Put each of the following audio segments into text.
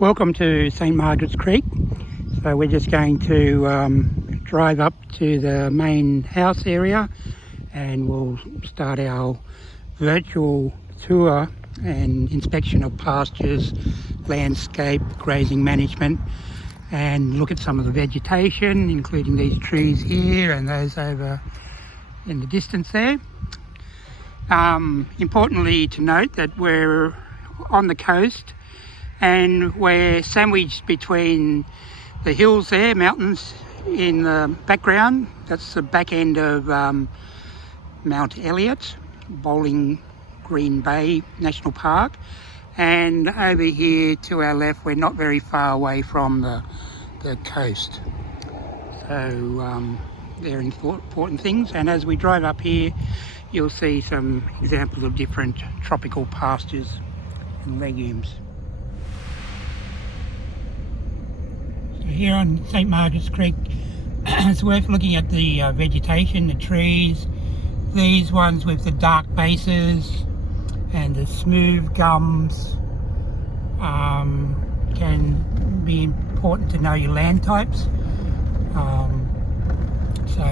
Welcome to St. Margaret's Creek. So we're just going to drive up to the main house area and we'll start our virtual tour and inspection of pastures, landscape, grazing management, and look at some of the vegetation, including these trees here and those over in the distance there. Importantly to note that we're on the coast and we're sandwiched between the hills there, mountains in the background. That's the back end of Mount Elliot, Bowling Green Bay National Park. And over here to our left, we're not very far away from the coast. So they're important things. And as we drive up here, you'll see some examples of different tropical pastures and legumes. Here on St. Margaret's Creek, it's worth looking at the vegetation, the trees, these ones with the dark bases and the smooth gums. Can be important to know your land types. So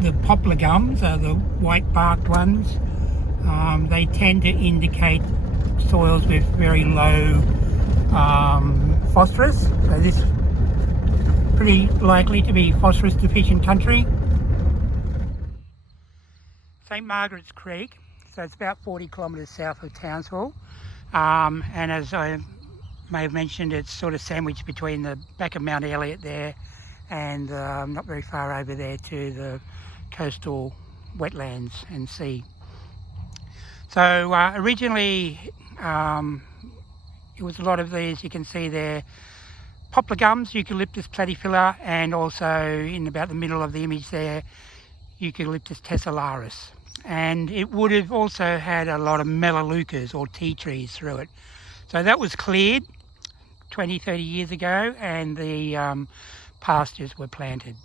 the poplar gums are the white barked ones. They tend to indicate soils with very low phosphorus. So this pretty likely to be phosphorus deficient country. St. Margaret's Creek, so it's about 40 kilometres south of Townsville, and as I may have mentioned, it's sort of sandwiched between the back of Mount Elliot there and not very far over there to the coastal wetlands and sea. So originally it was a lot of these, you can see there, poplar gums, Eucalyptus platyphila, and also in about the middle of the image there, Eucalyptus tesselaris. And it would have also had a lot of melaleucas or tea trees through it. So that was cleared 20, 30 years ago, and the pastures were planted.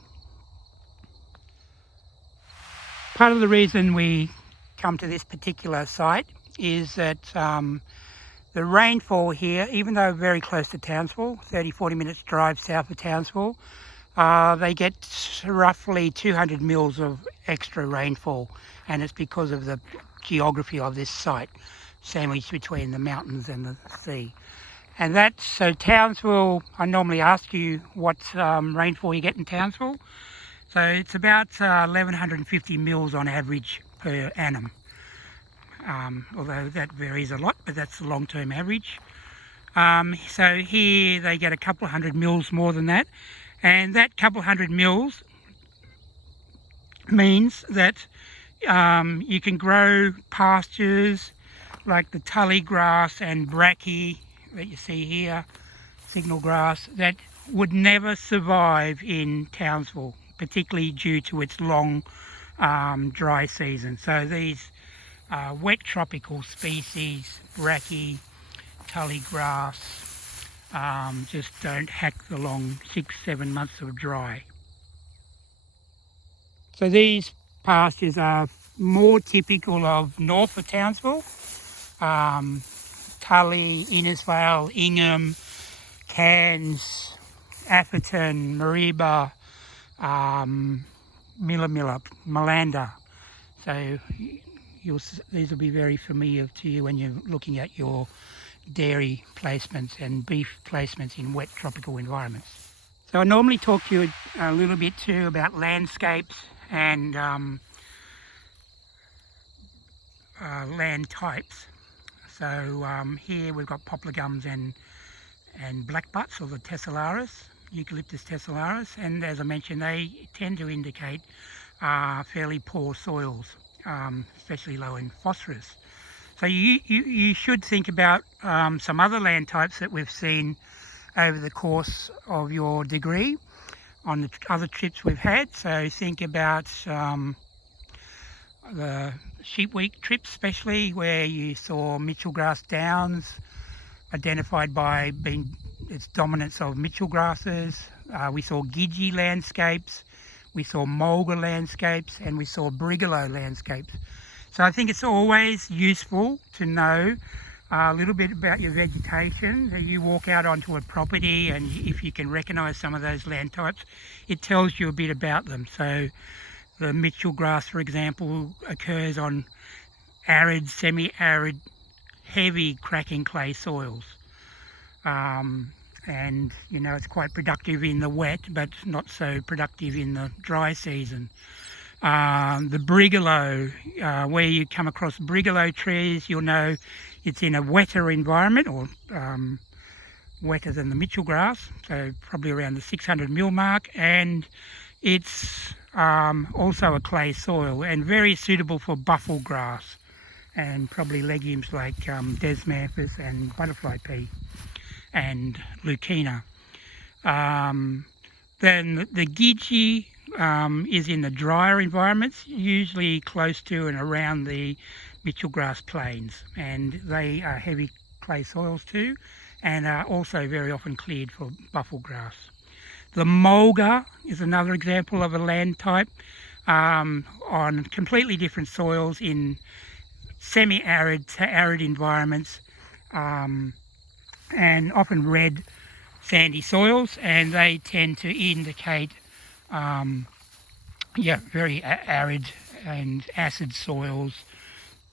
Part of the reason we come to this particular site is that the rainfall here, even though very close to Townsville, 30-40 minutes drive south of Townsville, they get roughly 200 mils of extra rainfall, and it's because of the geography of this site, sandwiched between the mountains and the sea. And that's, so Townsville, I normally ask you what rainfall you get in Townsville. So it's about 1150 mils on average per annum. Although that varies a lot, but that's the long-term average. So here they get a couple of hundred mils more than that, and that couple of hundred mils means that you can grow pastures like the tully grass and bracky that you see here, signal grass, that would never survive in Townsville, particularly due to its long dry season. So these wet tropical species, bracky, tully grass, just don't hack the long 6-7 months of dry. So these pastures are more typical of north of Townsville. Tully, Innisfail, Ingham, Cairns, Atherton, Mareeba, Milla, Malanda. So these will be very familiar to you when you're looking at your dairy placements and beef placements in wet tropical environments. So I normally talk to you a little bit too about landscapes and land types. So here we've got poplar gums and blackbutts, or the tesselaris, Eucalyptus tesselaris, and as I mentioned, they tend to indicate fairly poor soils, especially low in phosphorus. So you should think about some other land types that we've seen over the course of your degree on the other trips we've had. So think about the sheep week trips, especially where you saw Mitchell grass downs identified by its dominance of Mitchell grasses. We saw Gidgee landscapes, we saw mulga landscapes, and we saw brigalow landscapes. So I think it's always useful to know A little bit about your vegetation. You walk out onto a property, and if you can recognise some of those land types, it tells you a bit about them. So the Mitchell grass, for example, occurs on arid, semi-arid, heavy cracking clay soils. And it's quite productive in the wet, but not so productive in the dry season. The brigalow, where you come across brigalow trees, you'll know it's in a wetter environment, or wetter than the Mitchell grass, so probably around the 600 mil mark, and it's also a clay soil and very suitable for buffel grass and probably legumes like desmanthus and butterfly pea and lucina. Then the gidgee is in the drier environments, usually close to and around the Mitchell grass plains, and they are heavy clay soils too, and are also very often cleared for buffel grass. The mulga is another example of a land type on completely different soils in semi-arid to arid environments, and often red sandy soils, and they tend to indicate very arid and acid soils,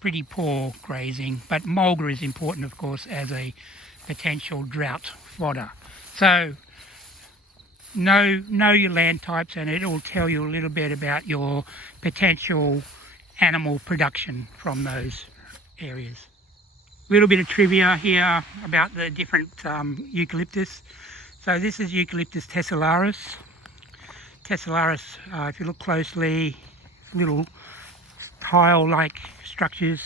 pretty poor grazing. But mulga is important, of course, as a potential drought fodder. So know your land types, and it will tell you a little bit about your potential animal production from those areas. A little bit of trivia here about the different eucalyptus. So this is Eucalyptus tessellaris. Tessellaris, if you look closely, little tile-like structures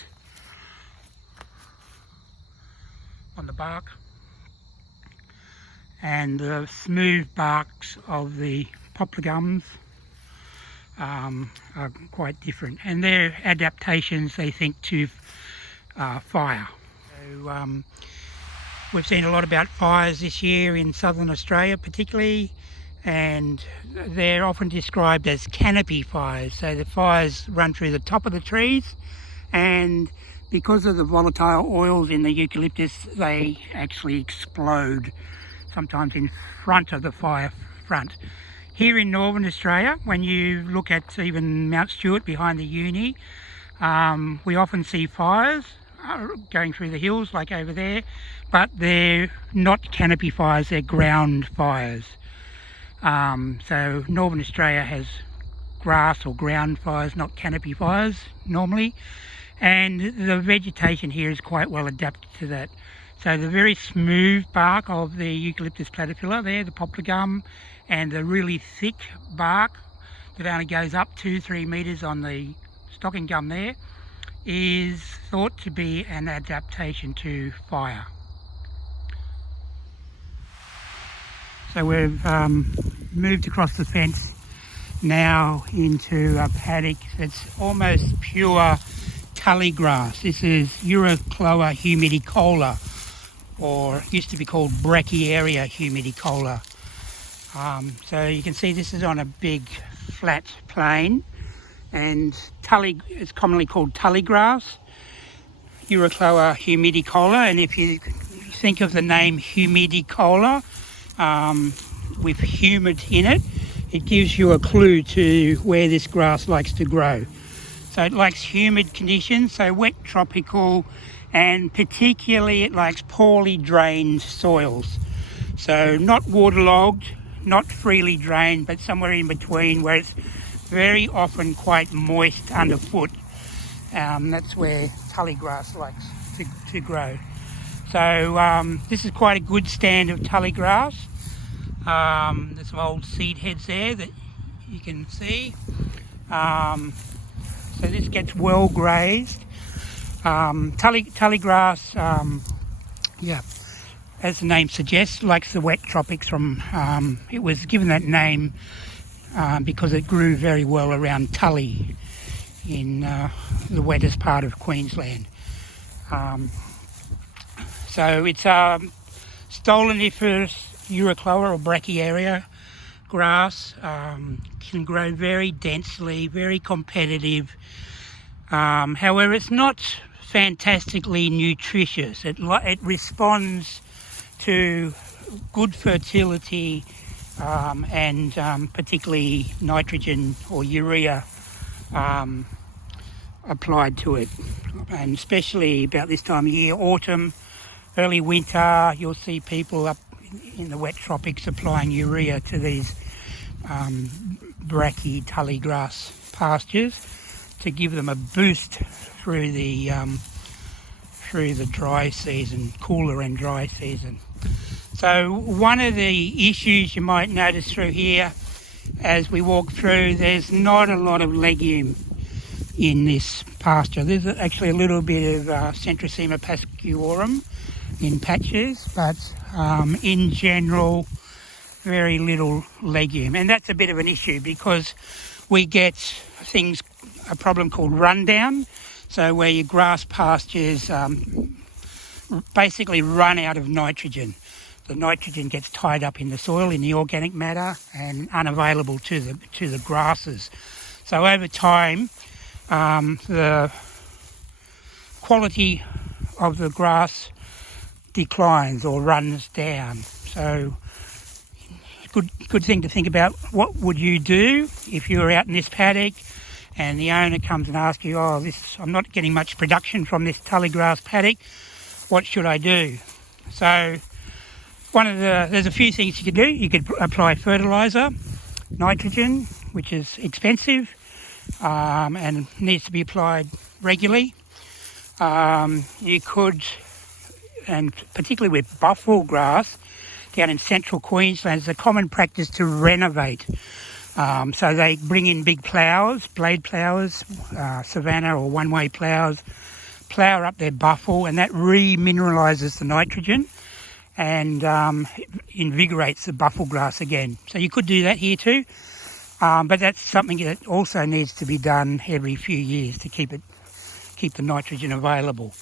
on the bark, and the smooth barks of the poplar gums are quite different, and their adaptations, they think, to fire. So we've seen a lot about fires this year in southern Australia particularly, and they're often described as canopy fires. So the fires run through the top of the trees, and because of the volatile oils in the eucalyptus, they actually explode, sometimes in front of the fire front. Here in northern Australia, when you look at even Mount Stewart behind the uni, we often see fires going through the hills like over there, but they're not canopy fires, they're ground fires. So northern Australia has grass or ground fires, not canopy fires normally, and the vegetation here is quite well adapted to that. So the very smooth bark of the Eucalyptus platyphylla there, the poplar gum, and the really thick bark that only goes up 2-3 metres on the stocking gum there, is thought to be an adaptation to fire. So we've moved across the fence now into a paddock that's almost pure tully grass. This is Urocloa humidicola, or used to be called Brachiaria humidicola. So you can see this is on a big flat plain, and tully is commonly called tully grass, Urocloa humidicola. And if you think of the name humidicola with humid in it, it gives you a clue to where this grass likes to grow. So it likes humid conditions, so wet tropical, and particularly it likes poorly drained soils. So not waterlogged, not freely drained, but somewhere in between, where it's very often quite moist underfoot. That's where tully grass likes to grow. So this is quite a good stand of tully grass. There's some old seed heads there that you can see. So this gets well grazed. Tully grass, as the name suggests, likes the wet tropics. It was given that name because it grew very well around Tully in the wettest part of Queensland. So it's stoloniferous Urocloa or Brachiaria grass, can grow very densely, very competitive. However, it's not fantastically nutritious. It responds to good fertility and particularly nitrogen or urea applied to it. And especially about this time of year, autumn, early winter, you'll see people up in the wet tropics applying urea to these bracky tully grass pastures to give them a boost through the dry season, cooler and dry season. So one of the issues you might notice through here as we walk through, there's not a lot of legume in this pasture. There's actually a little bit of Centrosema pascuorum in patches, but in general very little legume, and that's a bit of an issue because we get a problem called rundown, so where your grass pastures basically run out of nitrogen. The nitrogen gets tied up in the soil, in the organic matter, and unavailable to the grasses. So over time the quality of the grass declines or runs down. So good thing to think about. What would you do if you were out in this paddock and the owner comes and asks you, I'm not getting much production from this tully grass paddock, what should I do? So there's a few things you could do. You could apply fertiliser, nitrogen, which is expensive and needs to be applied regularly. You could, and particularly with buffalo grass down in central Queensland, it's a common practice to renovate. So they bring in big ploughs, blade ploughs, savannah or one-way ploughs, plough up their buffalo, and that remineralises the nitrogen and invigorates the buffalo grass again. So you could do that here too, but that's something that also needs to be done every few years to keep the nitrogen available.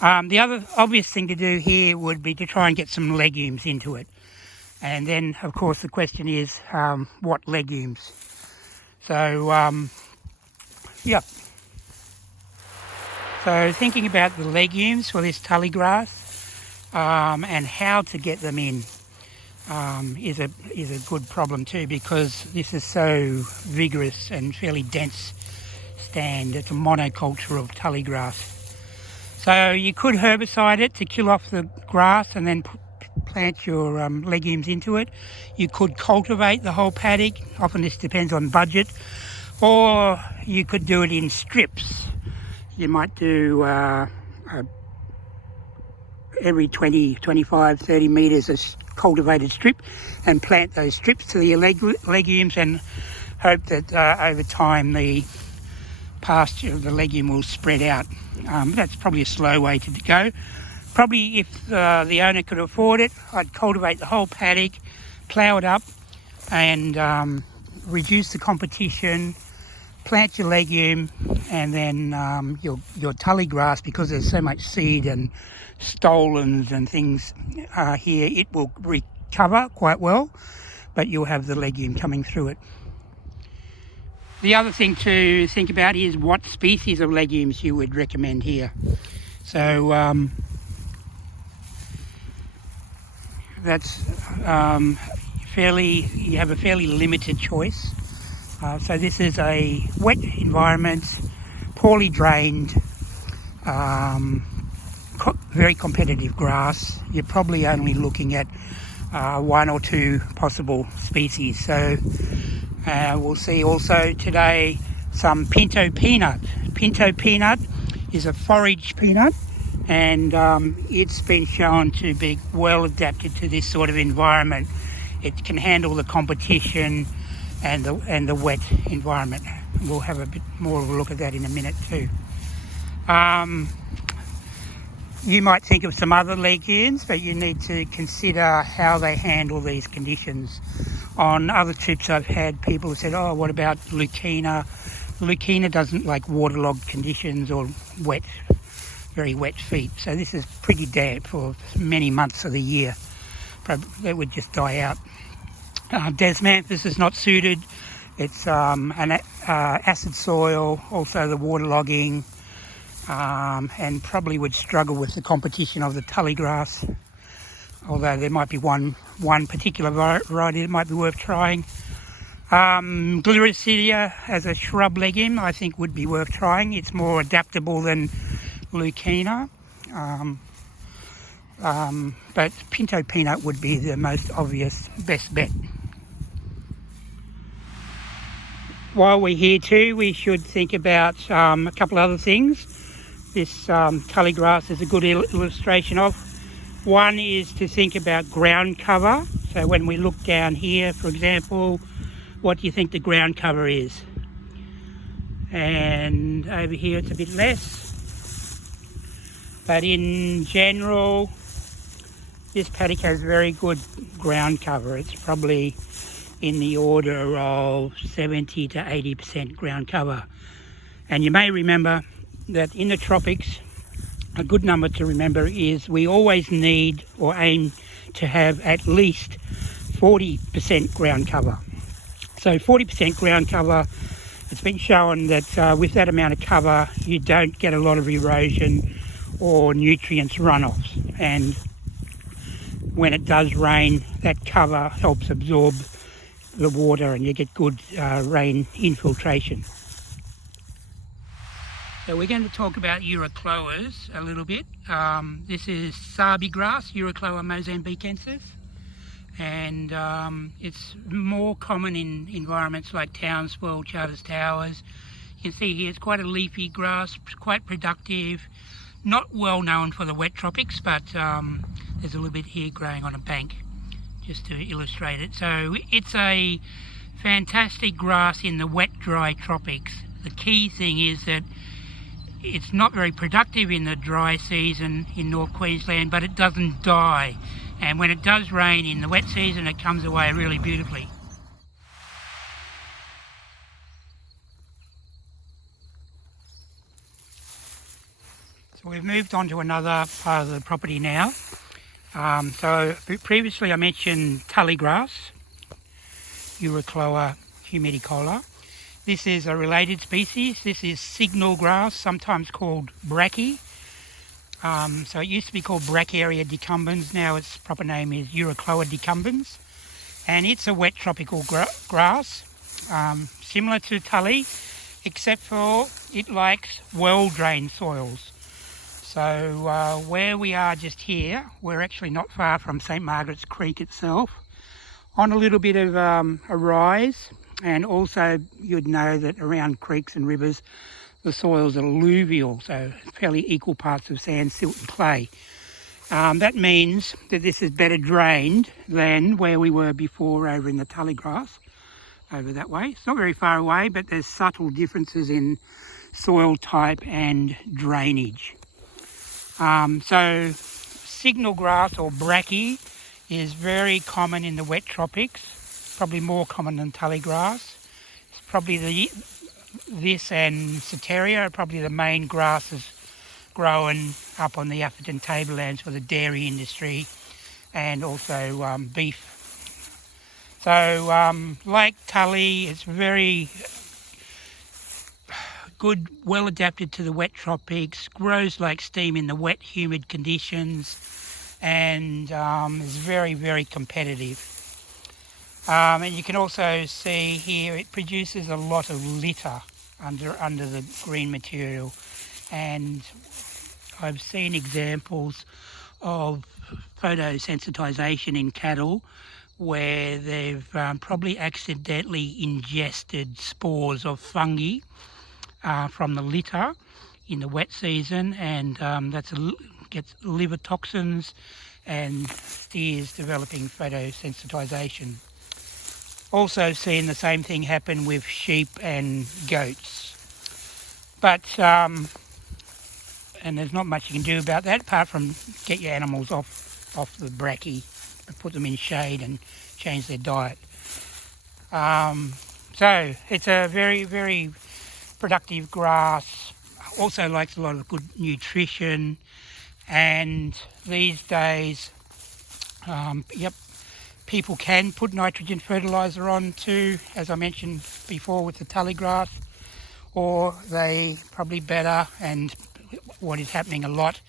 The other obvious thing to do here would be to try and get some legumes into it. And then, of course, the question is, what legumes? So, So thinking about the legumes for this tully grass and how to get them in is a good problem too, because this is so vigorous and fairly dense stand. It's a monoculture of tully grass. So you could herbicide it to kill off the grass and then plant your legumes into it. You could cultivate the whole paddock. Often this depends on budget. Or you could do it in strips. You might do every 20, 25, 30 metres a cultivated strip and plant those strips to the legumes and hope that over time the pasture, the legume will spread out. That's probably a slow way to go. Probably if the owner could afford it, I'd cultivate the whole paddock, plough it up and reduce the competition, plant your legume, and then your tully grass, because there's so much seed and stolons and things here, it will recover quite well, but you'll have the legume coming through it. The other thing to think about is what species of legumes you would recommend here. So that's you have a fairly limited choice. So this is a wet environment, poorly drained, very competitive grass. You're probably only looking at one or two possible species. So we'll see also today some pinto peanut. Pinto peanut is a forage peanut, and it's been shown to be well adapted to this sort of environment. It can handle the competition and the wet environment. We'll have a bit more of a look at that in a minute too. You might think of some other legumes, but you need to consider how they handle these conditions. On other trips I've had, people have said, what about Lucina? Lucina doesn't like waterlogged conditions or very wet feet. So this is pretty damp for many months of the year. That would just die out. Desmanthus is not suited. It's an acid soil, also the waterlogging. and probably would struggle with the competition of the tully grass, although there might be one particular variety that might be worth trying. Gliricidia as a shrub legume I think would be worth trying. It's more adaptable than Leucaena, but pinto peanut would be the most obvious best bet. While we're here too, we should think about a couple of other things. This tully grass is a good illustration of. One is to think about ground cover. So when we look down here, for example, what do you think the ground cover is? And over here it's a bit less. But in general, this paddock has very good ground cover. It's probably in the order of 70 to 80% ground cover. And you may remember that in the tropics, a good number to remember is we always need or aim to have at least 40% ground cover. So 40% ground cover, it's been shown that with that amount of cover you don't get a lot of erosion or nutrients runoffs, and when it does rain that cover helps absorb the water and you get good rain infiltration. So we're going to talk about Urocloas a little bit. This is Sabi grass, Urocloa mozambiquensis, and it's more common in environments like Townsville, Charters Towers. You can see here it's quite a leafy grass, quite productive, not well known for the wet tropics, but there's a little bit here growing on a bank just to illustrate it. So it's a fantastic grass in the wet dry tropics. The key thing is that it's not very productive in the dry season in North Queensland, but it doesn't die, and when it does rain in the wet season it comes away really beautifully. So we've moved on to another part of the property now. So previously I mentioned tully grass, Urocloa humidicola. This is a related species. This is signal grass, sometimes called bracky. So it used to be called Brachiaria decumbens. Now its proper name is Urocloa decumbens. And it's a wet tropical grass, similar to tully, except for it likes well-drained soils. So where we are just here, we're actually not far from St. Margaret's Creek itself, on a little bit of a rise, and also you'd know that around creeks and rivers the soils are alluvial, so fairly equal parts of sand, silt and clay. That means that this is better drained than where we were before over in the tully grass, over that way. It's not very far away, but there's subtle differences in soil type and drainage. So signal grass or bracky is very common in the wet tropics, probably more common than tully grass. It's probably this and Soteria are probably the main grasses growing up on the Atherton tablelands for the dairy industry and also beef. So like tully, it's very good, well adapted to the wet tropics, grows like steam in the wet, humid conditions, and is very, very competitive. And you can also see here it produces a lot of litter under the green material, and I've seen examples of photosensitization in cattle where they've probably accidentally ingested spores of fungi from the litter in the wet season, and gets liver toxins and steers developing photosensitization. Also seeing the same thing happen with sheep and goats. But, and there's not much you can do about that apart from get your animals off the bracky and put them in shade and change their diet. So it's a very, very productive grass, also likes a lot of good nutrition, and these days people can put nitrogen fertiliser on too, as I mentioned before with the tully grass, or they probably better and what is happening a lot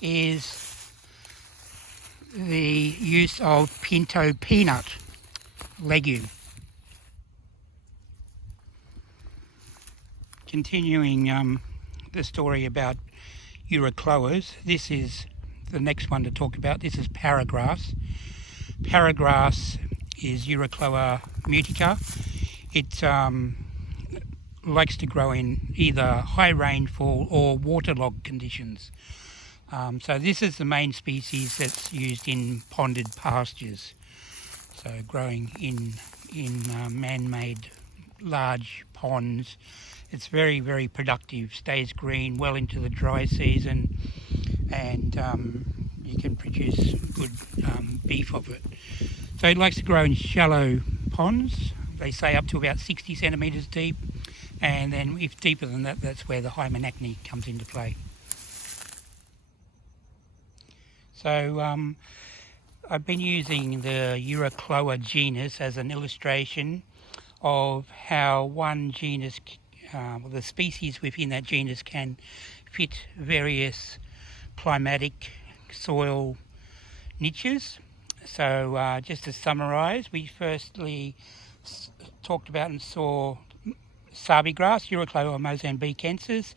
is the use of pinto peanut legume. Continuing the story about Eurocloas, this is the next one to talk about. This is paragrass. Paragrass is Eurocloa mutica. It likes to grow in either high rainfall or waterlogged conditions. So this is the main species that's used in ponded pastures. So growing in man-made large ponds. It's very, very productive, stays green well into the dry season, and you can produce good beef of it. So it likes to grow in shallow ponds. They say up to about 60 centimetres deep, and then if deeper than that, that's where the hymenacne comes into play. So I've been using the Eurocloa genus as an illustration of how one genus, the species within that genus, can fit various climatic soil niches. So just to summarise, we firstly talked about and saw sabi grass, Eurocloa mozambiquensis.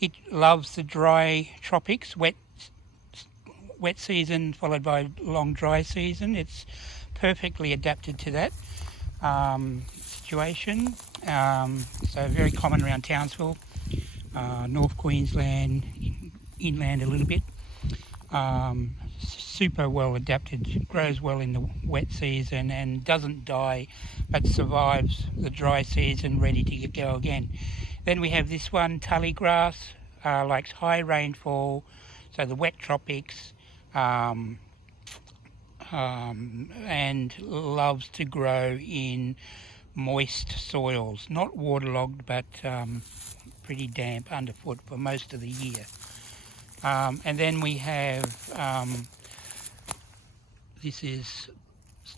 It loves the dry tropics, wet season followed by long dry season. It's perfectly adapted to that situation. So very common around Townsville, North Queensland, inland a little bit. Super well adapted, grows well in the wet season and doesn't die, but survives the dry season, ready to go again. Then we have this one, tully grass, likes high rainfall, so the wet tropics, and loves to grow in moist soils, not waterlogged, but pretty damp underfoot for most of the year. And then we have this is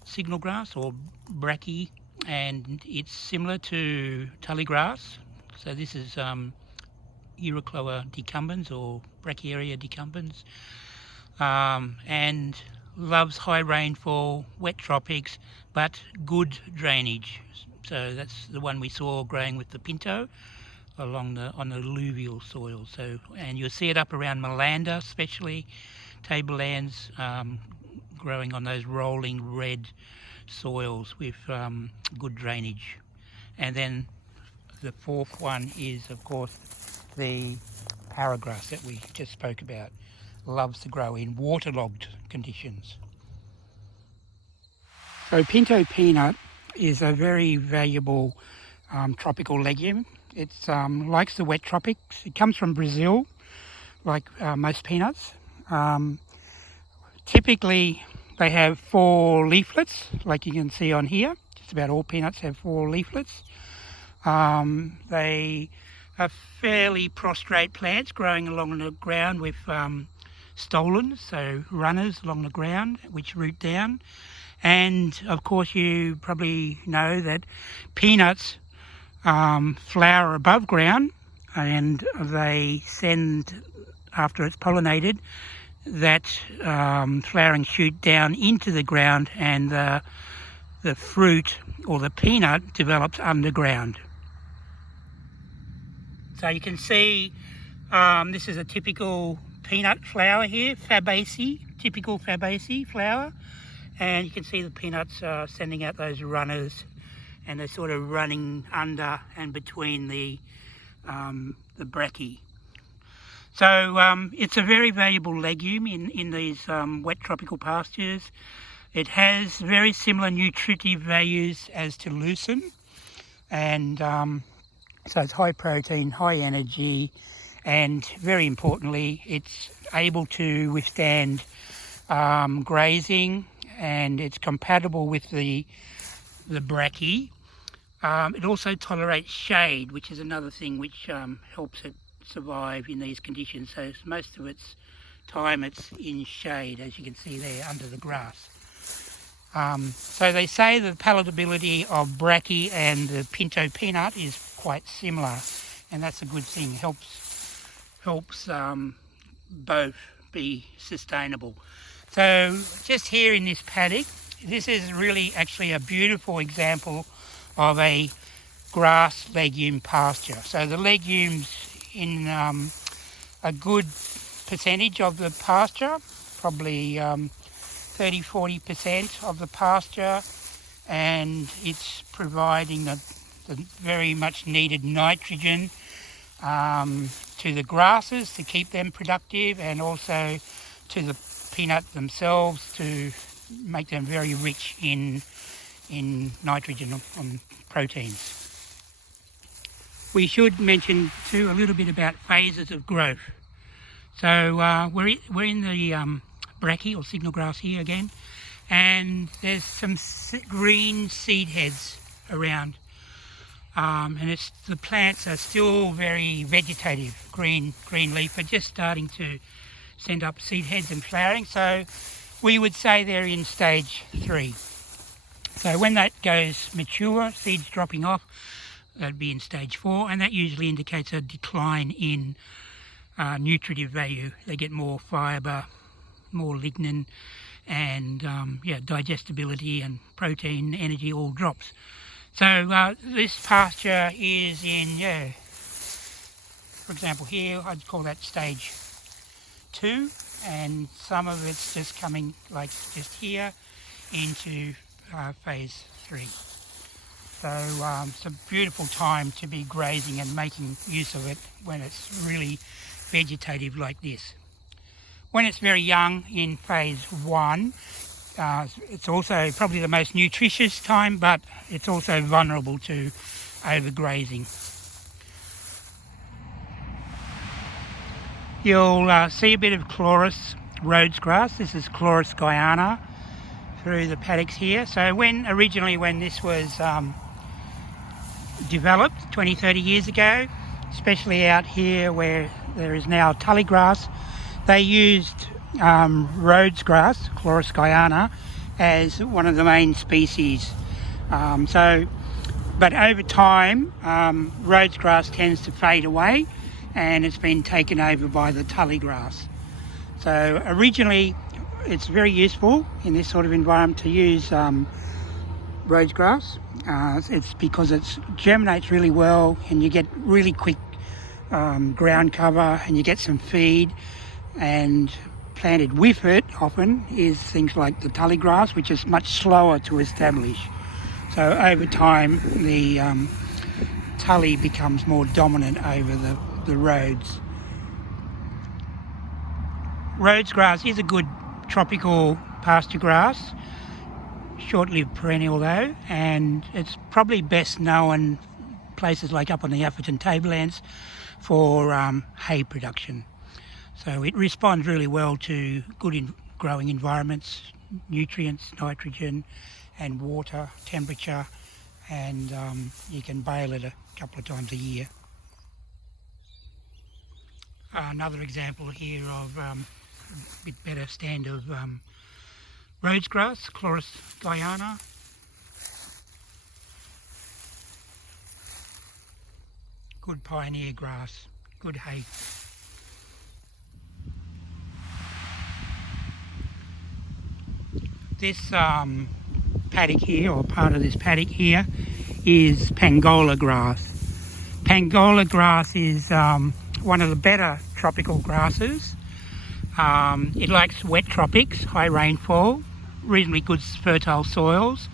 signal grass or bracky, and it's similar to tully grass. So this is Eurocloa decumbens or Brachyarea decumbens, and loves high rainfall, wet tropics, but good drainage. So that's the one we saw growing with the pinto on the alluvial soil. So, and you'll see it up around Malanda, especially tablelands, growing on those rolling red soils with good drainage. And then the fourth one is, of course, the paragrass that we just spoke about. Loves to grow in waterlogged conditions. So pinto peanut is a very valuable tropical legume. It likes the wet tropics. It comes from Brazil, like most peanuts. Typically they have 4 leaflets, like you can see on here. Just about all peanuts have 4 leaflets. They are fairly prostrate plants growing along the ground with stolons, so runners along the ground which root down. And of course you probably know that peanuts flower above ground, and they send, after it's pollinated, that flowering shoot down into the ground, and the fruit or the peanut develops underground. So you can see this is a typical peanut flower here, Fabaceae, typical Fabaceae flower, and you can see the peanuts sending out those runners, and they're sort of running under and between the brachy. So it's a very valuable legume in these wet tropical pastures. It has very similar nutritive values as to lucerne, and so it's high protein, high energy, and very importantly, it's able to withstand grazing, and it's compatible with the brachy. It also tolerates shade, which is another thing which helps it survive in these conditions. So most of its time it's in shade, as you can see there under the grass. So they say the palatability of brachy and the pinto peanut is quite similar, and that's a good thing. Helps helps both be sustainable. So just here in this paddock, this is really actually a beautiful example of a grass legume pasture. So the legumes in a good percentage of the pasture, probably 30-40% of the pasture, and it's providing the very much needed nitrogen to the grasses to keep them productive, and also to the peanut themselves to make them very rich in nitrogen and proteins. We should mention too a little bit about phases of growth. So we're in the bracky or signal grass here again, and there's some green seed heads around, and the plants are still very vegetative, green leaf, but just starting to send up seed heads and flowering. So we would say they're in stage 3. So when that goes mature, seeds dropping off, that'd be in stage 4, and that usually indicates a decline in nutritive value. They get more fibre, more lignin, and digestibility and protein, energy all drops. So this pasture is in, for example here, I'd call that stage 2, and some of it's just coming, like just here, into phase 3. So it's a beautiful time to be grazing and making use of it when it's really vegetative like this. When it's very young in phase 1, it's also probably the most nutritious time, but it's also vulnerable to overgrazing. You'll see a bit of Chloris Rhodes grass. This is Chloris guyana through the paddocks here. So originally when this was developed 20-30 years ago, especially out here where there is now tully grass, they used Rhodes grass, Chloris guyana, as one of the main species. But over time, Rhodes grass tends to fade away, and it's been taken over by the tully grass. So originally, it's very useful in this sort of environment to use Rhodes grass. It's because it germinates really well, and you get really quick ground cover, and you get some feed. And planted with it often is things like the tully grass, which is much slower to establish. So over time, the tully becomes more dominant over the Rhodes. Rhodes grass is a good tropical pasture grass, short-lived perennial though, and it's probably best known places like up on the Atherton tablelands for hay production. So it responds really well to good growing environments, nutrients, nitrogen and water, temperature, and you can bale it a couple of times a year. Another example here of a bit better stand of Rhodes grass, Chloris guyana. Good pioneer grass, good hay. This paddock here, or part of this paddock here, is Pangola grass. Pangola grass is one of the better tropical grasses. It likes wet tropics, high rainfall, reasonably good fertile soils.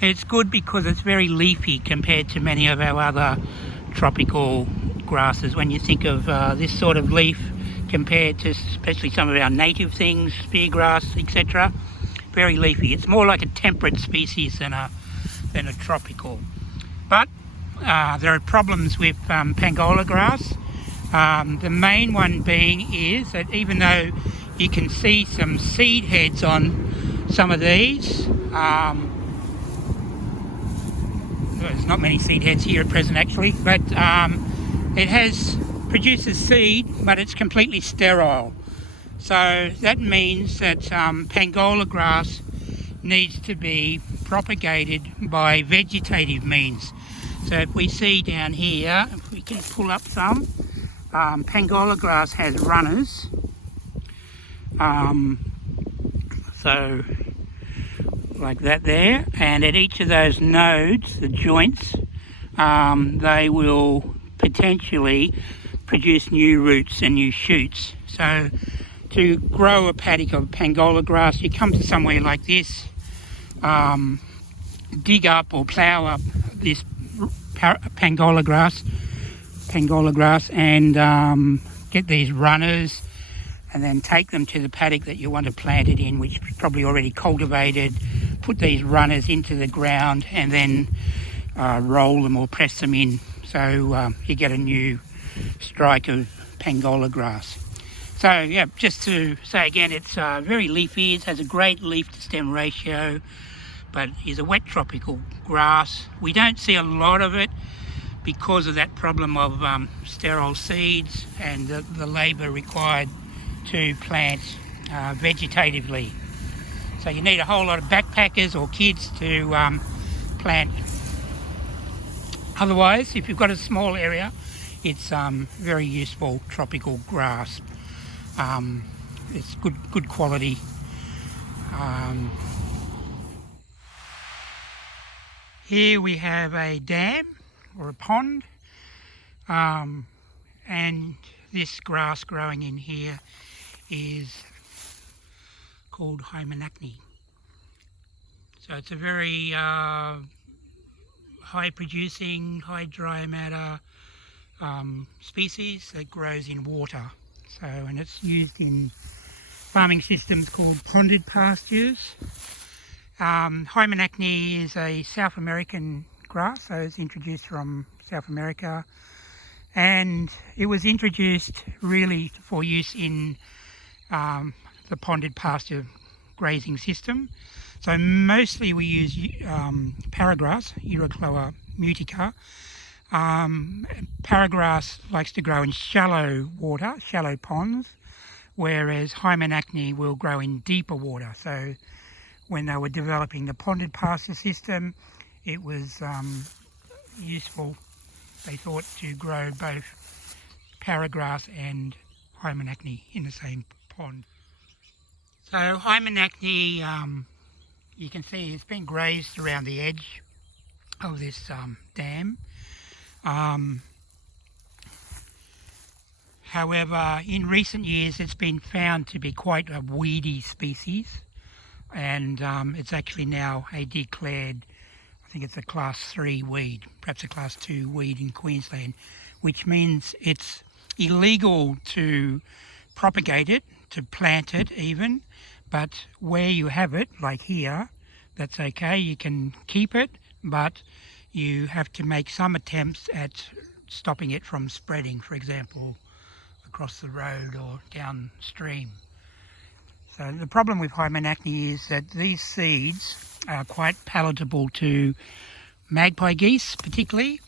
It's good because it's very leafy compared to many of our other tropical grasses. When you think of this sort of leaf compared to especially some of our native things, speargrass, etc., very leafy. It's more like a temperate species than a tropical. But there are problems with Pangola grass. The main one being is that even though you can see some seed heads on some of these, there's not many seed heads here at present actually, but it produces seed, but it's completely sterile. So that means that Pangola grass needs to be propagated by vegetative means. So if we see down here, if we can pull up some, Pangola grass has runners, so like that there, and at each of those nodes, the joints, they will potentially produce new roots and new shoots. So to grow a paddock of Pangola grass, you come to somewhere like this, dig up or plough up this Pangola grass and get these runners, and then take them to the paddock that you want to plant it in, which is probably already cultivated. Put these runners into the ground and then roll them or press them in, so you get a new strike of Pangola grass. So yeah, just to say again, it's very leafy. It has a great leaf to stem ratio, but is a wet tropical grass. We don't see a lot of it because of that problem of sterile seeds and the labour required to plant vegetatively. So you need a whole lot of backpackers or kids to plant. Otherwise, if you've got a small area, it's very useful tropical grass. It's good quality. Here we have a dam or a pond, and this grass growing in here is called Hymenacne. So it's a very high producing, high dry matter species that grows in water. So, and it's used in farming systems called ponded pastures. Hymenacne is a South American grass, so it's introduced from South America, and it was introduced really for use in the ponded pasture grazing system. So mostly we use paragrass, Urocloa mutica. Paragrass likes to grow in shallow water, shallow ponds, whereas Hymenacne will grow in deeper water. So when they were developing the ponded pasture system, it was useful, they thought, to grow both paragrass and Hymenacne in the same pond. So Hymenacne, you can see it's been grazed around the edge of this dam. However, in recent years it's been found to be quite a weedy species, and it's actually now a declared, I think it's a class 3 weed, perhaps a class 2 weed in Queensland, which means it's illegal to propagate it, to plant it even, but where you have it, like here, that's okay, you can keep it, but you have to make some attempts at stopping it from spreading, for example, across the road or downstream. So the problem with Hymenacne is that these seeds are quite palatable to magpie geese particularly,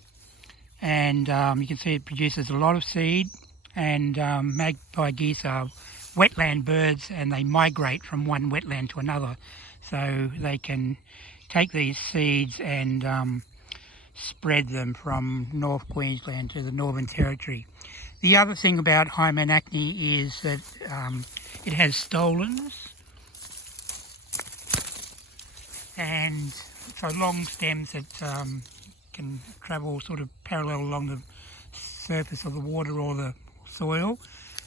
and you can see it produces a lot of seed, and magpie geese are wetland birds and they migrate from one wetland to another, so they can take these seeds and spread them from North Queensland to the Northern Territory. The other thing about Hymenacne is that it has stolons, and so long stems that can travel sort of parallel along the surface of the water or the soil,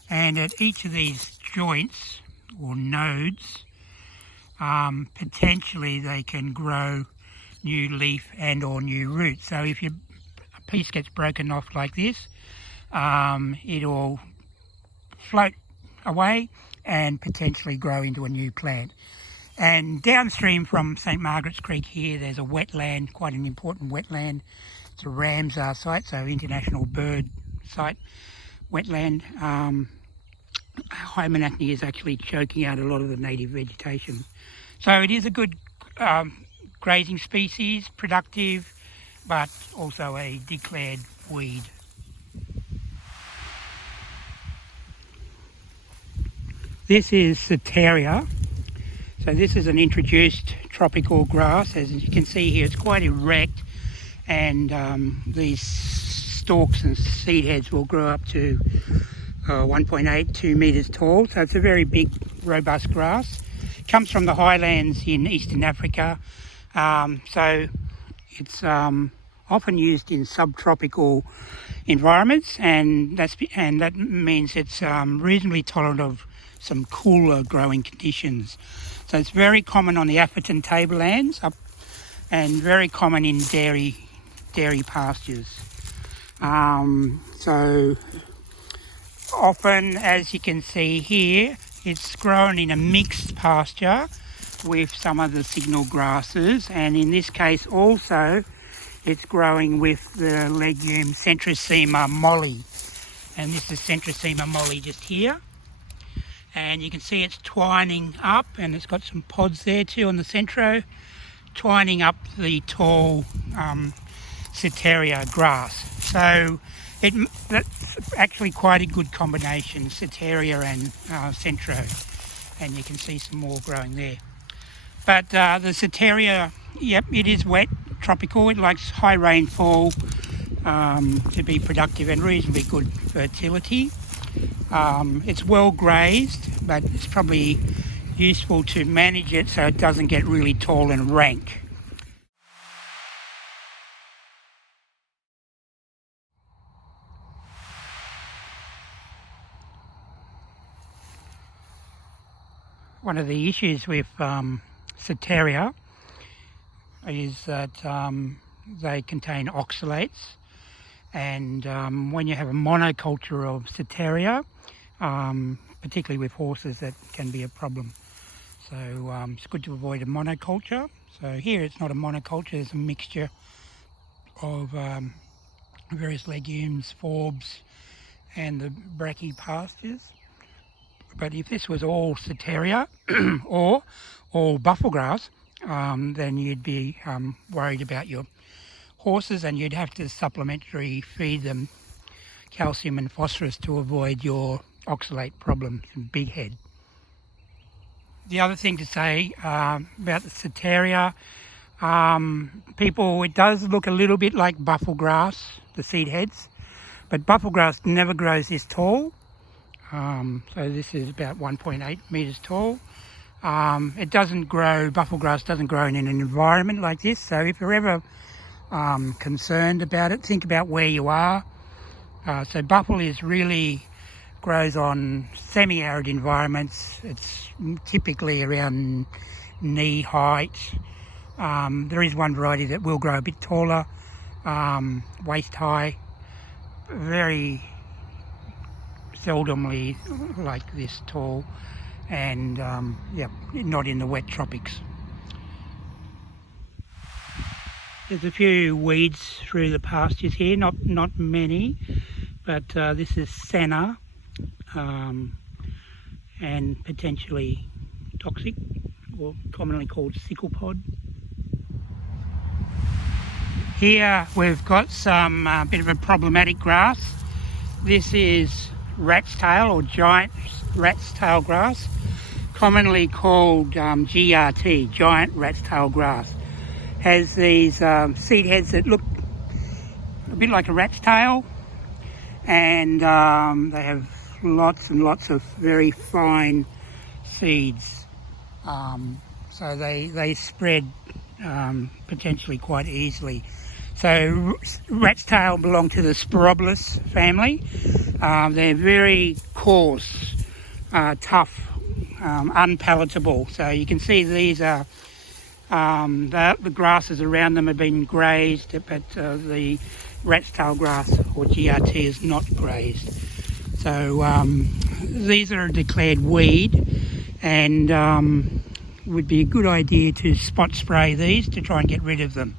and at each of these joints or nodes, potentially they can grow new leaf and or new roots. So if a piece gets broken off like this, it'll float away and potentially grow into a new plant. And downstream from St Margaret's Creek here, there's a wetland, quite an important wetland. It's a Ramsar site, so international bird site wetland. Hymenacne is actually choking out a lot of the native vegetation. So it is a good grazing species, productive, but also a declared weed. This is Soteria. So this is an introduced tropical grass. As you can see here, it's quite erect, and these stalks and seed heads will grow up to 1.8, 2 metres tall. So it's a very big, robust grass. Comes from the highlands in Eastern Africa. So it's often used in subtropical environments, and that means it's reasonably tolerant of some cooler growing conditions. So it's very common on the Atherton tablelands and very common in dairy pastures. So often, as you can see here, it's grown in a mixed pasture with some of the signal grasses, and in this case also it's growing with the legume Centrosema molly. And this is Centrosema molly just here. And you can see it's twining up, and it's got some pods there too on the centro, twining up the tall Ceteria grass. So that's actually quite a good combination, Ceteria and centro. And you can see some more growing there. But the Ceteria, yep, it is wet, tropical. It likes high rainfall to be productive and reasonably good fertility. It's well grazed, but it's probably useful to manage it so it doesn't get really tall and rank. One of the issues with Ceteria is that they contain oxalates, and when you have a monoculture of Ceteria, particularly with horses, that can be a problem. So it's good to avoid a monoculture. So here it's not a monoculture, it's a mixture of various legumes, forbs and the brachy pastures. But if this was all Ceteria or all bufflegrass, then you'd be worried about your horses, and you'd have to supplementary feed them calcium and phosphorus to avoid your oxalate problems and big head. The other thing to say about the Ceteria, it does look a little bit like bufflegrass, the seed heads, but bufflegrass never grows this tall. So this is about 1.8 metres tall. Bufflegrass doesn't grow in an environment like this, so if you're ever concerned about it, think about where you are. So buffle grows on semi-arid environments. It's typically around knee height. There is one variety that will grow a bit taller, waist high, very seldomly like this tall, and not in the wet tropics. There's a few weeds through the pastures here, not many, but this is senna, and potentially toxic, or commonly called sickle pod. Here we've got some bit of a problematic grass. This is rat's tail, or giant rat's tail grass, commonly called GRT, giant rat's tail grass. Has these seed heads that look a bit like a rat's tail, and they have lots and lots of very fine seeds. So they spread potentially quite easily. So rat's tail belong to the Spirobolus family. They're very coarse, tough, unpalatable. So you can see these are the grasses around them have been grazed, but the rat's tail grass, or GRT, is not grazed. So these are a declared weed, and would be a good idea to spot spray these to try and get rid of them.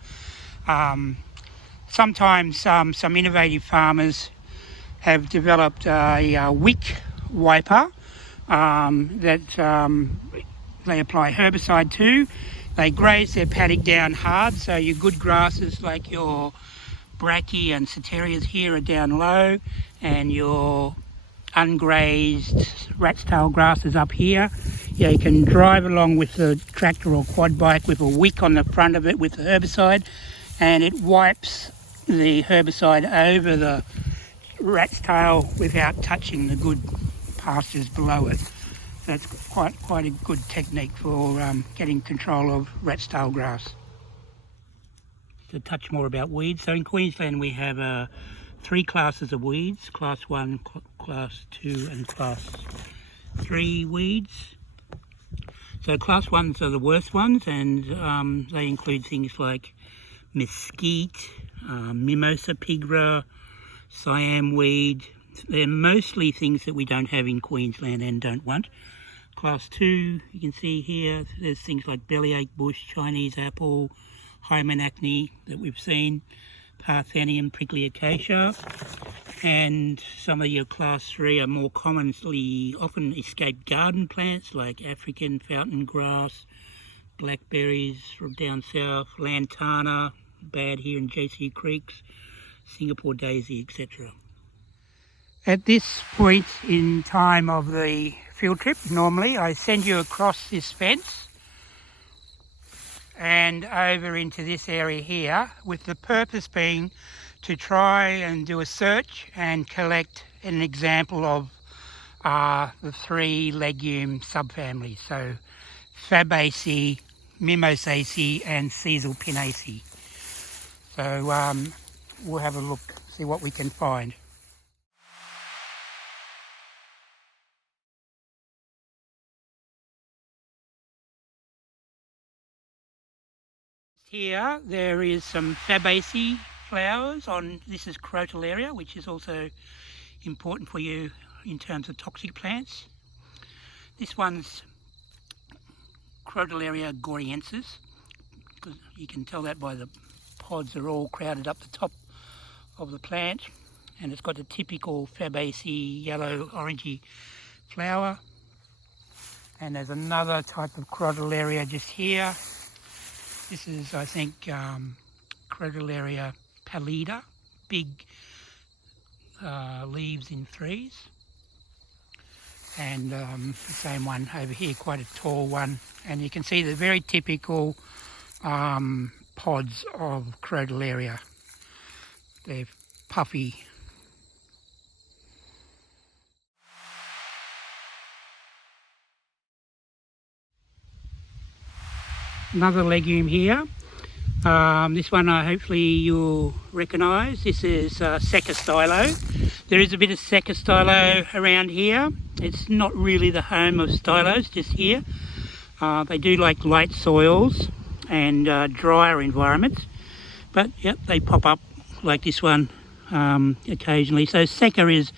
Sometimes some innovative farmers have developed a wick wiper that they apply herbicide to. They graze their paddock down hard, so your good grasses like your brachy and Ceterias here are down low, and your ungrazed rat's tail grasses up here. Yeah, you can drive along with the tractor or quad bike with a wick on the front of it with the herbicide, and it wipes the herbicide over the rat's tail without touching the good pastures below it. That's quite a good technique for getting control of rat's tail grass. To touch more about weeds, so in Queensland we have 3 classes of weeds: class 1, class 2 and class 3 weeds. So class 1s are the worst ones, and they include things like mesquite, mimosa pigra, Siam weed. They're mostly things that we don't have in Queensland and don't want. Class 2, you can see here, there's things like bellyache bush, Chinese apple, hymenacne that we've seen, Parthenium, prickly acacia, and some of your class 3 are more commonly often escaped garden plants like African fountain grass, blackberries from down south, lantana, bad here in JC Creeks, Singapore daisy, etc. At this point in time of the field trip, normally I send you across this fence and over into this area here, with the purpose being to try and do a search and collect an example of the 3 legume subfamilies, so Fabaceae, Mimosaceae and Caesalpinaceae. So we'll have a look, see what we can find. Here there is some Fabaceae flowers on, this is Crotalaria, which is also important for you in terms of toxic plants. This one's Crotalaria goriensis, because you can tell that by the pods are all crowded up the top of the plant, and it's got a typical Fabaceae yellow orangey flower. And there's another type of Crotalaria just here. This is, I think, Crotalaria pallida, big leaves in 3s. And the same one over here, quite a tall one. And you can see the very typical pods of Crotalaria. They're puffy. Another legume here. This one hopefully you'll recognise. This is Secca stylo. There is a bit of Secca stylo around here. It's not really the home of stylos, just here. They do like light soils and drier environments, but yep, they pop up like this one occasionally. So Secca is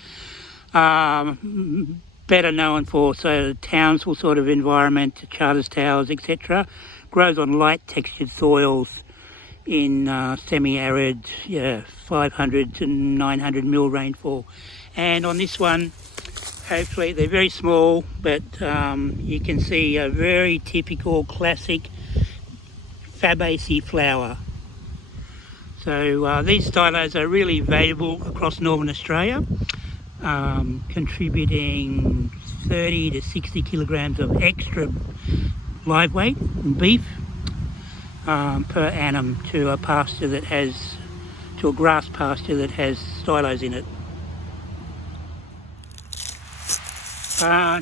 better known for townsville sort of environment, Charters Towers, etc. Grows on light textured soils in semi-arid, 500 to 900 mil rainfall. And on this one, hopefully they're very small, but you can see a very typical classic Fabaceae flower. So these stylos are really valuable across northern Australia, contributing 30 to 60 kilograms of extra live weight in beef per annum to a pasture that has, to a grass pasture that has stylos in it.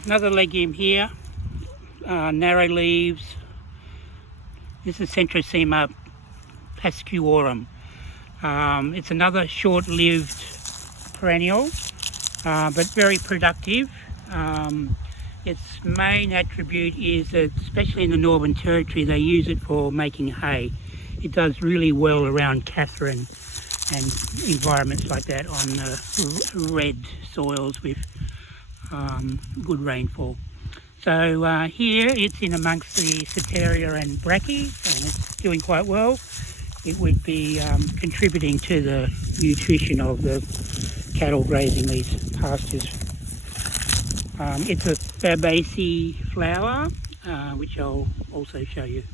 Another legume here, narrow leaves. This is Centrosema pascuorum. It's another short-lived perennial, but very productive. Its main attribute is that, especially in the Northern Territory, they use it for making hay. It does really well around Katherine and environments like that on red soils with good rainfall. So here it's in amongst the Soteria and Brachy, and it's doing quite well. It would be contributing to the nutrition of the cattle grazing these pastures. It's a Fabaceae flower, which I'll also show you.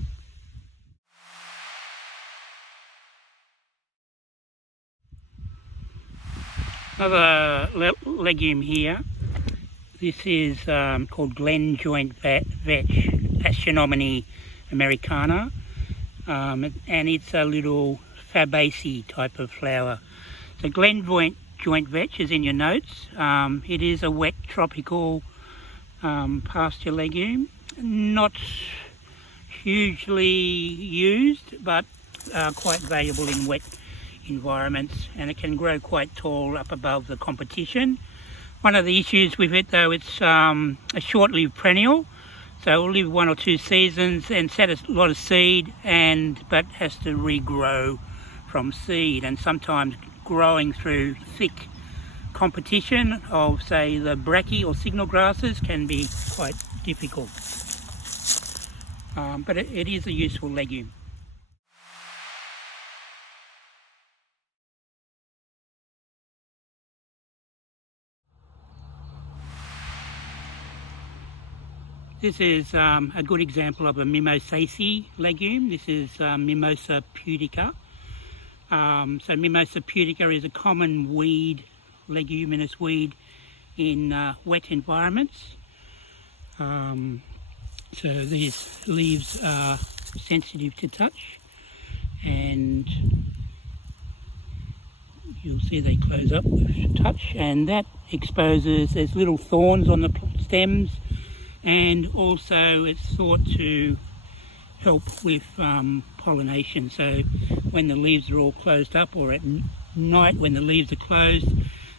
Another legume here. This is called Glen Joint Vetch, Astronomini americana, and it's a little Fabaceae type of flower. So Glen joint vetch is in your notes. It is a wet tropical pasture legume, not hugely used, but quite valuable in wet environments, and it can grow quite tall up above the competition. One of the issues with it though, it's a short-lived perennial, so it will live 1 or 2 seasons and set a lot of seed, but has to regrow from seed, and sometimes growing through thick competition of, say, the bracky or signal grasses can be quite difficult. But it is a useful legume. This is a good example of a Mimosaceae legume. This is Mimosa pudica. So Mimosa pudica is a common weed, leguminous weed in wet environments. So these leaves are sensitive to touch, and you'll see they close up with touch, and that exposes, there's little thorns on the stems, and also it's thought to help with pollination. So when the leaves are all closed up, or at night when the leaves are closed,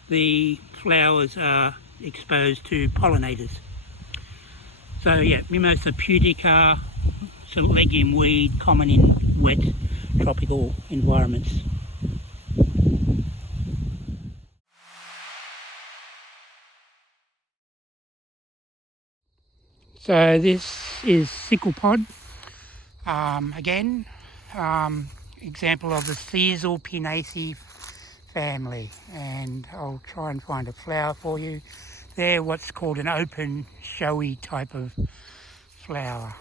the flowers are exposed to pollinators. So yeah, Mimosa pudica, it's a legume weed common in wet tropical environments. So this is sickle pod, again, example of the Caesalpinaceae family, and I'll try and find a flower for you. They're what's called an open, showy type of flower.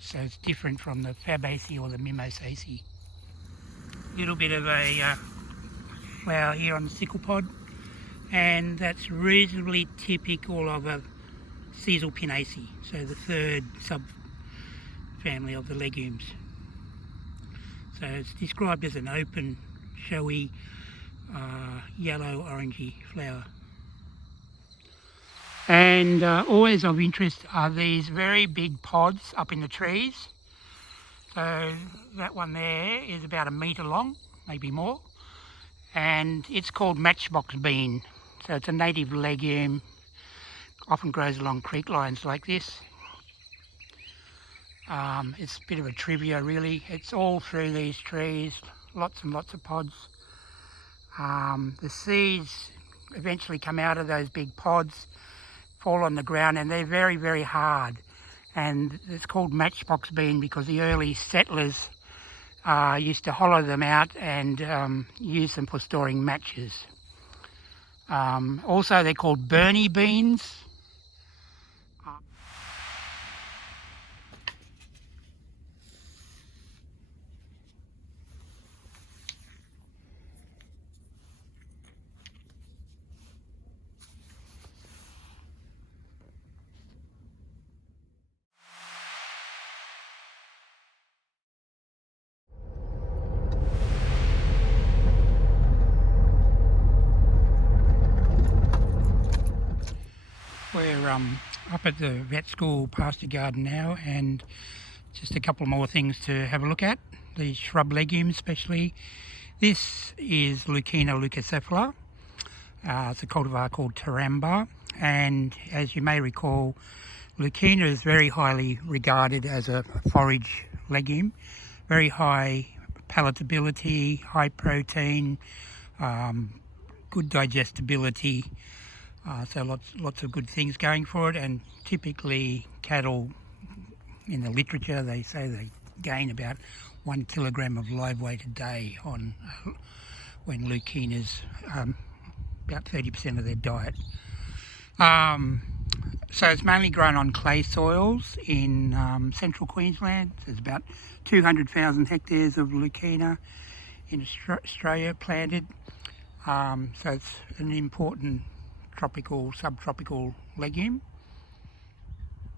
So it's different from the Fabaceae or the Mimosaceae. Little bit of a flower here on the sickle pod, and that's reasonably typical of a Caesalpinaceae, so the third subfamily of the legumes. So it's described as an open, showy, yellow orangey flower. And always of interest are these very big pods up in the trees. So that one there is about 1 metre long, maybe more, and it's called matchbox bean. So it's a native legume, often grows along creek lines like this. It's a bit of a trivia really. It's all through these trees, lots and lots of pods. The seeds eventually come out of those big pods, fall on the ground, and they're very, very hard. And it's called matchbox bean because the early settlers used to hollow them out and use them for storing matches. Also they're called Bernie beans. We're up at the vet school pasture garden now, and just a couple more things to have a look at. These shrub legumes especially. This is Leucaena leucocephala. It's a cultivar called Taramba, and as you may recall, Leucaena is very highly regarded as a forage legume. Very high palatability, high protein, good digestibility. So lots of good things going for it, and typically cattle, in the literature, they say they gain about 1 kilogram of live weight a day on when Leucaena's about 30% of their diet. So it's mainly grown on clay soils in central Queensland. There's about 200,000 hectares of Leucaena in Australia planted. So it's an important tropical, subtropical legume.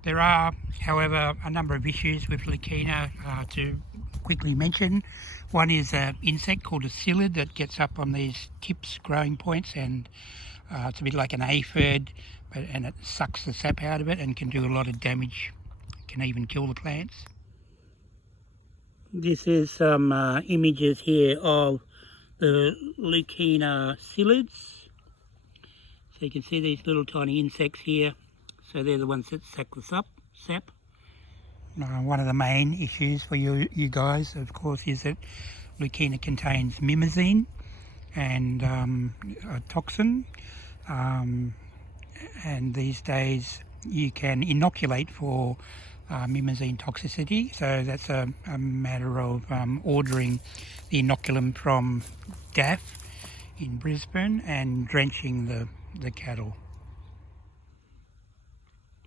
There are, however, a number of issues with Leucaena to quickly mention. One is an insect called a psyllid that gets up on these tips, growing points, and it's a bit like an aphid, and it sucks the sap out of it and can do a lot of damage, can even kill the plants. This is some images here of the Leucaena psyllids. So you can see these little tiny insects here. So they're the ones that suck the sap. One of the main issues for you guys, of course, is that Leucaena contains mimosine and a toxin. And these days you can inoculate for mimosine toxicity, so that's a matter of ordering the inoculum from DAF in Brisbane and drenching the cattle.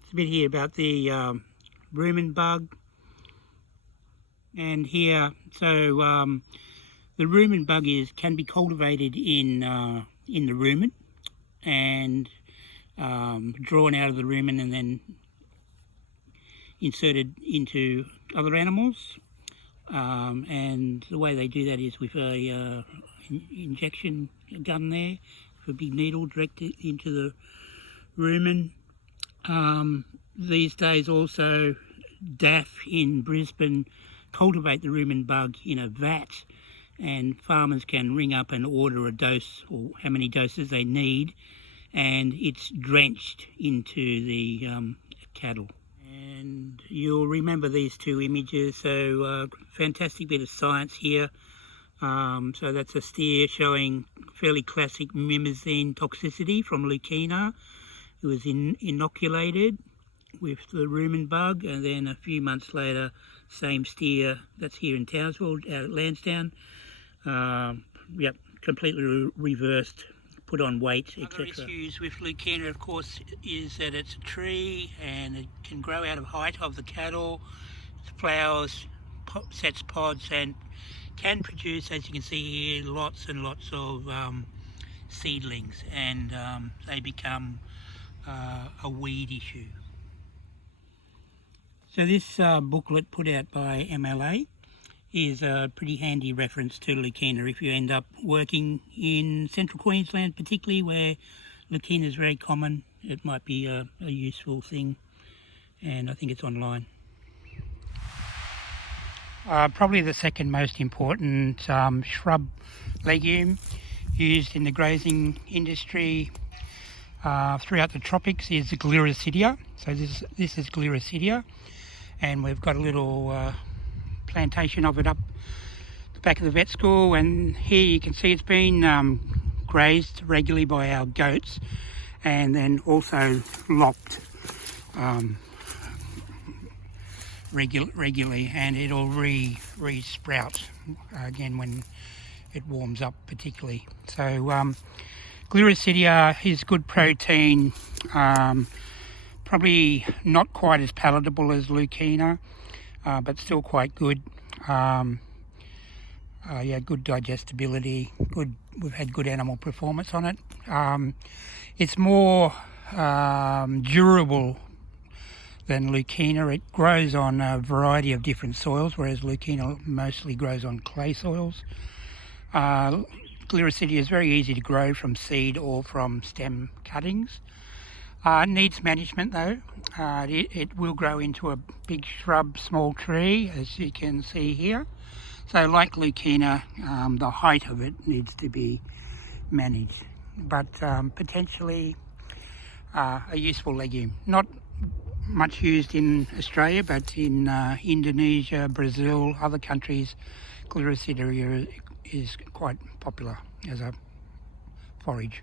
It's a bit here about the rumen bug, and here, so the rumen bug can be cultivated in the rumen and drawn out of the rumen and then inserted into other animals, and the way they do that is with a injection gun there, with a big needle directed into the rumen. These days also DAF in Brisbane cultivate the rumen bug in a vat, and farmers can ring up and order a dose or how many doses they need, and it's drenched into the cattle. And you'll remember these two images, so fantastic bit of science here. So that's a steer showing fairly classic mimosine toxicity from Leucaena. It was inoculated with the rumen bug, and then a few months later, same steer, that's here in Townsville, out at Lansdowne, yep, completely reversed, put on weight, etc. Other issues with Leucaena, of course, is that it's a tree and it can grow out of height of the cattle. It flowers, sets pods, and can produce, as you can see here, lots and lots of seedlings, and they become a weed issue. So this booklet put out by MLA is a pretty handy reference to Leucaena if you end up working in central Queensland, particularly where Leucaena is very common. It might be a useful thing, and I think it's online. Probably the second most important shrub legume used in the grazing industry throughout the tropics is Gliricidia. So this is Gliricidia, and we've got a little plantation of it up the back of the vet school, and here you can see it's been grazed regularly by our goats and then also lopped regularly, and it'll re-sprout again when it warms up particularly. So Gliricidia is good protein, probably not quite as palatable as Leucaena, but still quite good. Yeah, good digestibility, good. We've had good animal performance on it. It's more durable than Leucaena. It grows on a variety of different soils, whereas Leucaena mostly grows on clay soils. Gliricidia is very easy to grow from seed or from stem cuttings. It needs management though. It will grow into a big shrub, small tree, as you can see here. So like Leucaena, the height of it needs to be managed, but potentially a useful legume. Not much used in Australia, but in Indonesia, Brazil, other countries, Gliricidia is quite popular as a forage.